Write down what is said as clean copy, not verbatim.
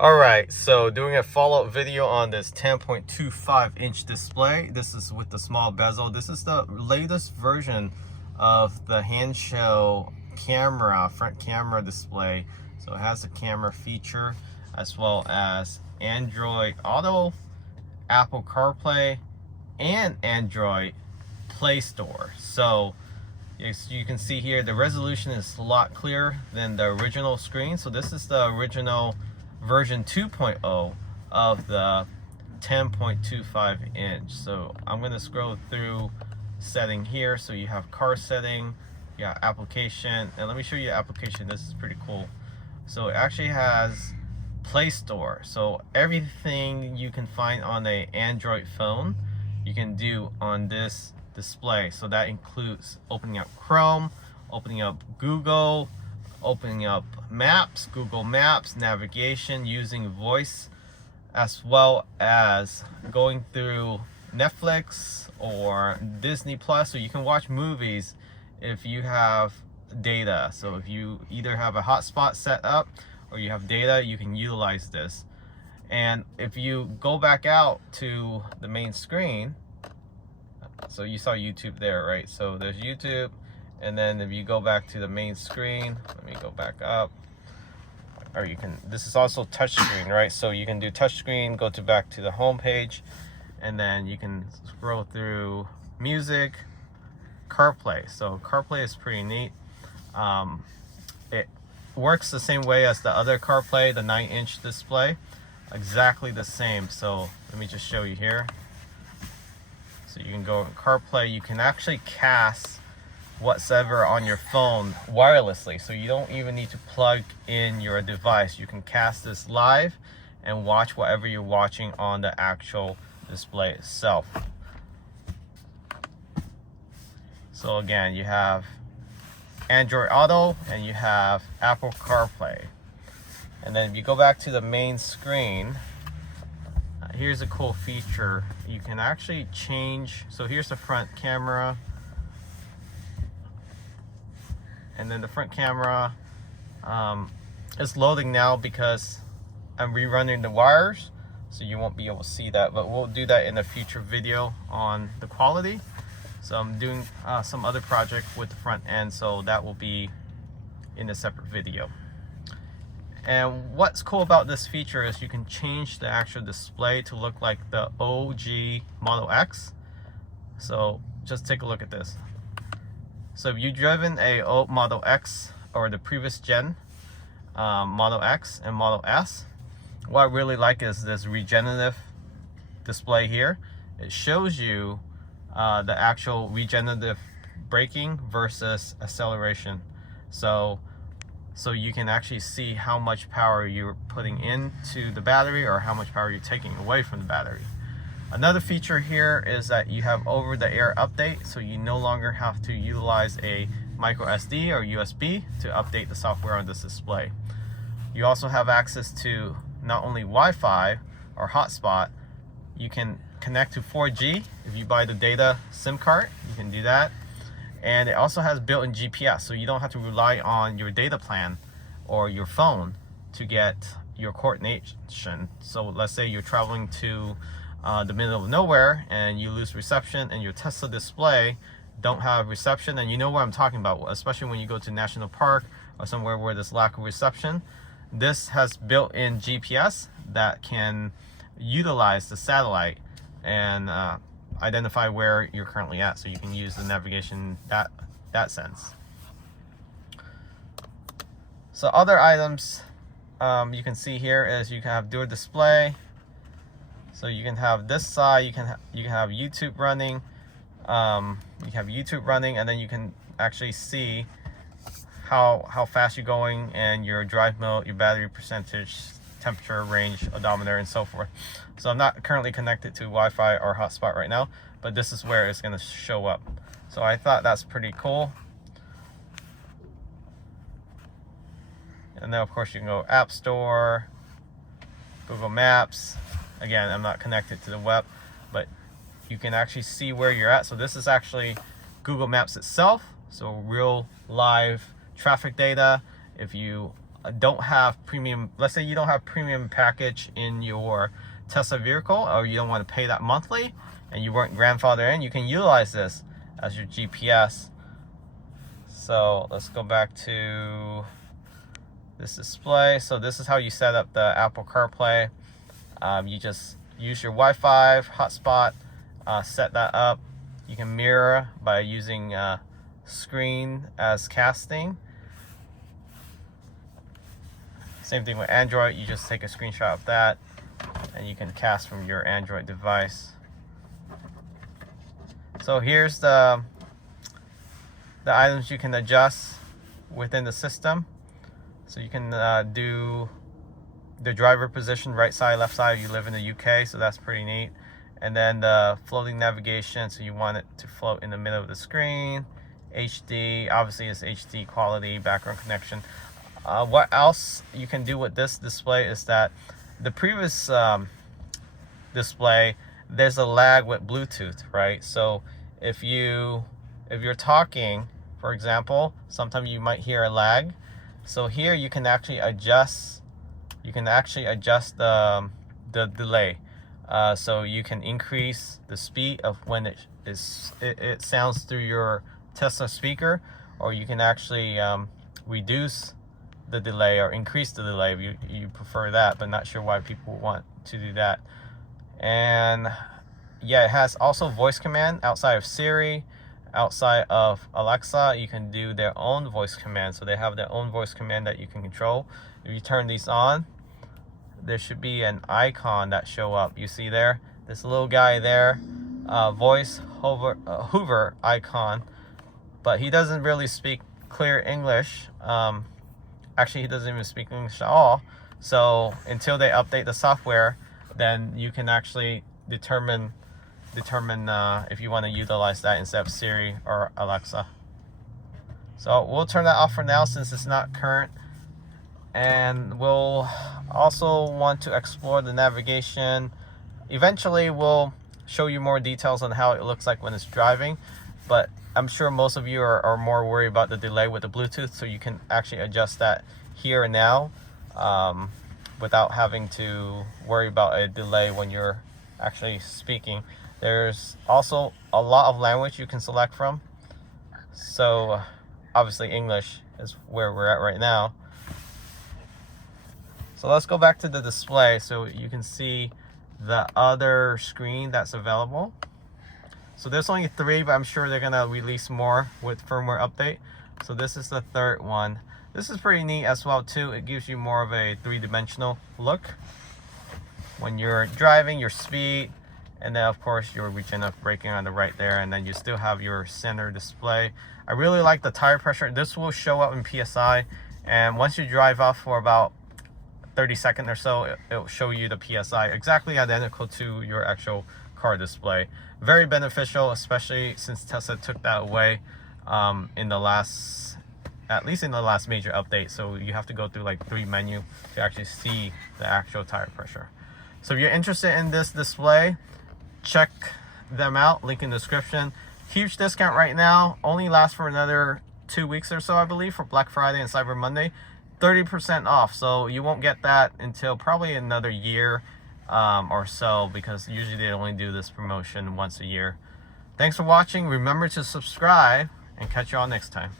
Alright, so doing a follow-up video on this 10.25-inch display. This is with the small bezel. This is the latest version of the Hansshow camera, front camera display. So it has a camera feature as well as Android Auto, Apple CarPlay, and Android Play Store. So as you can see here, the resolution is a lot clearer than the original screen. So this is the original version 2.0 of the 10.25 inch. So I'm going to scroll through setting here. So you have car setting, you got application, and let me show you the application. This is pretty cool. So it actually has Play Store. So everything you can find on an Android phone, you can do on this display. So that includes opening up Chrome, opening up Google, opening up Maps, Google Maps, navigation using voice, as well as going through Netflix or Disney Plus. So you can watch movies if you have data. So if you either have a hotspot set up or you have data, you can utilize this. And if you go back out to the main screen, so you saw YouTube there, right? So there's YouTube. And then if you go back to the main screen, let me go back up. Or you can, this is also touchscreen, right? So you can do touchscreen, go to back to the home page, and then you can scroll through music, CarPlay. So CarPlay is pretty neat. It works the same way as the other CarPlay, the 9-inch display, exactly the same. So let me just show you here. So you can go in CarPlay, you can actually cast whatsoever on your phone wirelessly, so you don't even need to plug in your device. You can cast this live and watch whatever you're watching on the actual display itself. So again, you have Android Auto and you have Apple CarPlay. And then if you go back to the main screen, here's a cool feature. You can actually change, so here's the front camera. And then the front camera is loading now because I'm rerunning the wires, so you won't be able to see that, but we'll do that in a future video on the quality. So I'm doing some other project with the front end, so that will be in a separate video. And what's cool about this feature is you can change the actual display to look like the OG Model X. So just take a look at this. So if you've driven a old Model X or the previous gen Model X and Model S, what I really like is this regenerative display here. It shows you the actual regenerative braking versus acceleration. So you can actually see how much power you're putting into the battery or how much power you're taking away from the battery. Another feature here is that you have over-the-air update, so you no longer have to utilize a micro SD or USB to update the software on this display. You also have access to not only Wi-Fi or hotspot, you can connect to 4G. If you buy the data SIM card, you can do that. And it also has built-in GPS, so you don't have to rely on your data plan or your phone to get your coordination. So let's say you're traveling to the middle of nowhere and you lose reception and your Tesla display don't have reception, and you know what I'm talking about, especially when you go to national park or somewhere where there's lack of reception. This has built-in GPS that can utilize the satellite and identify where you're currently at, so you can use the navigation that sense. So other items you can see here is you can have dual display. So you can have this side, you can have YouTube running, and then you can actually see how fast you're going and your drive mode, your battery percentage, temperature, range, odometer, and so forth. So I'm not currently connected to Wi-Fi or hotspot right now, but this is where it's going to show up. So I thought that's pretty cool. And then of course you can go App Store, Google Maps. Again, I'm not connected to the web, but you can actually see where you're at. So this is actually Google Maps itself. So real live traffic data. If you don't have premium, let's say you don't have premium package in your Tesla vehicle, or you don't want to pay that monthly and you weren't grandfathered in, you can utilize this as your GPS. So let's go back to this display. So this is how you set up the Apple CarPlay. You just use your Wi-Fi hotspot, set that up. You can mirror by using screen as casting. Same thing with Android, you just take a screenshot of that and you can cast from your Android device. So here's the items you can adjust within the system. So you can do the driver position, right side, left side. You live in the UK, so that's pretty neat. And then the floating navigation, so you want it to float in the middle of the screen. HD, obviously it's HD quality, background connection. What else you can do with this display is that the previous display, there's a lag with Bluetooth, right? So if you're talking, for example, sometimes you might hear a lag. So here you can actually adjust the delay. So you can increase the speed of when it sounds through your Tesla speaker, or you can actually reduce the delay or increase the delay if you prefer that, but not sure why people want to do that. And yeah, it has also voice command outside of Siri, outside of Alexa. You can do their own voice command, so they have their own voice command that you can control. If you turn these on, there should be an icon that show up. You see there, this little guy there, voice hover icon, but he doesn't really speak clear English. Actually, he doesn't even speak English at all. So until they update the software, then you can actually determine if you want to utilize that instead of Siri or Alexa. So we'll turn that off for now since it's not current. And we'll also want to explore the navigation. Eventually we'll show you more details on how it looks like when it's driving, but I'm sure most of you are more worried about the delay with the Bluetooth, so you can actually adjust that here and now without having to worry about a delay when you're actually speaking. There's also a lot of language you can select from. So obviously English is where we're at right now. So let's go back to the display so you can see the other screen that's available. So there's only 3, but I'm sure they're gonna release more with firmware update. So this is the 3rd one. This is pretty neat as well too. It gives you more of a 3-dimensional look when you're driving, your speed, and then of course your regenerative braking on the right there, and then you still have your center display. I really like the tire pressure. This will show up in PSI, and once you drive off for about 30 seconds or so, it'll show you the PSI exactly identical to your actual car display. Very beneficial, especially since Tesla took that away in the last, at least in the last major update. So you have to go through like 3 menus to actually see the actual tire pressure. So if you're interested in this display, check them out, link in the description. Huge discount right now, only lasts for another 2 weeks or so, I believe, for Black Friday and Cyber Monday. 30% off, so you won't get that until probably another year or so, because usually they only do this promotion once a year. Thanks for watching. Remember to subscribe, and catch you all next time.